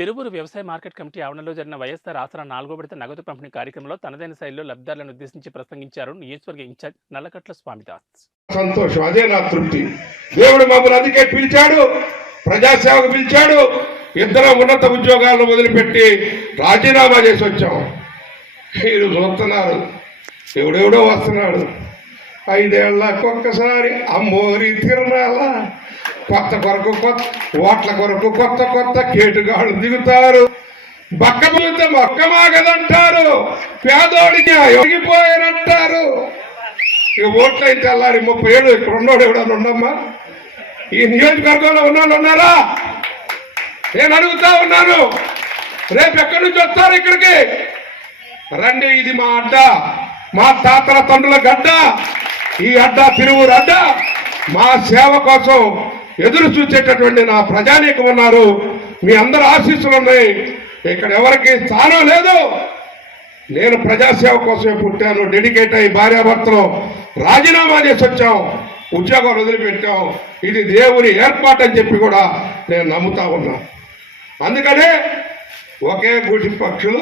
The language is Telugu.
తిరువూరు వ్యవసాయ మార్కెట్ కమిటీ ఆవరణలో జరిగిన వైఎస్ఆర్ ఆసరా నాలుగో విడత నగదు పంపిణీ కార్యక్రమంలో తనదైన శైలిలో లబ్ధిదారులను ఉద్దేశించి ప్రసంగించారు నియోజకవర్గ ఇన్ఛార్జ్ నల్లకట్ల స్వామిదాస్. సంతోషం అదే నా తృప్తి. దేవుడు మమ్మల్ని అందుకే పిలిచాడు ప్రజాసేవకు పిలిచాడు ఇద్దరం ఉన్నత ఉద్యోగాలను వదిలిపెట్టి రాజీనామా చేసి వచ్చాం. మీరు చూస్తున్నారు ఎవడెవడో వస్తున్నాడు. ఐదేళ్ళకు ఒక్కసారి అమ్మోరి తిరణాల కొత్త కొరకు కొత్త ఓట్ల కొరకు కొత్త కొత్త కేటుగాళ్ళు దిగుతారు. బక్క మొక్క మాగదంటారు పేదోడికి ఒడిగిపోయారంటారు ఇక ఓట్లు అయితే తెల్లారి ముప్పై ఏడు ఇక్కడ ఉన్నోడు ఎవడన్నా ఉండమ్మా? ఈ నియోజకవర్గంలో ఉన్నోళ్ళు ఉన్నారా? నేను అడుగుతా ఉన్నాను. రేపు ఎక్కడి నుంచి వస్తారు ఇక్కడికి? రండి ఇది మా అడ్డ. మా తాతల తండ్రుల గడ్డ. ఈ అడ్డ తిరువురు అడ్డ. మా సేవ కోసం ఎదురు చూసేటటువంటి నా ప్రజానీకం ఉన్నారు మీ అందరు ఆశీస్సులు ఉన్నాయి. ఇక్కడ ఎవరికి స్థానం లేదు. నేను ప్రజాసేవ కోసమే పుట్టాను. డెడికేట్ అయ్యి భార్యాభర్తలు రాజీనామా చేసి వచ్చాం. ఉద్యోగం వదిలిపెట్టాం. ఇది దేవుని ఏర్పాటు అని చెప్పి కూడా నేను నమ్ముతా ఉన్నా. అందుకనే ఒకే గుడి పక్షులు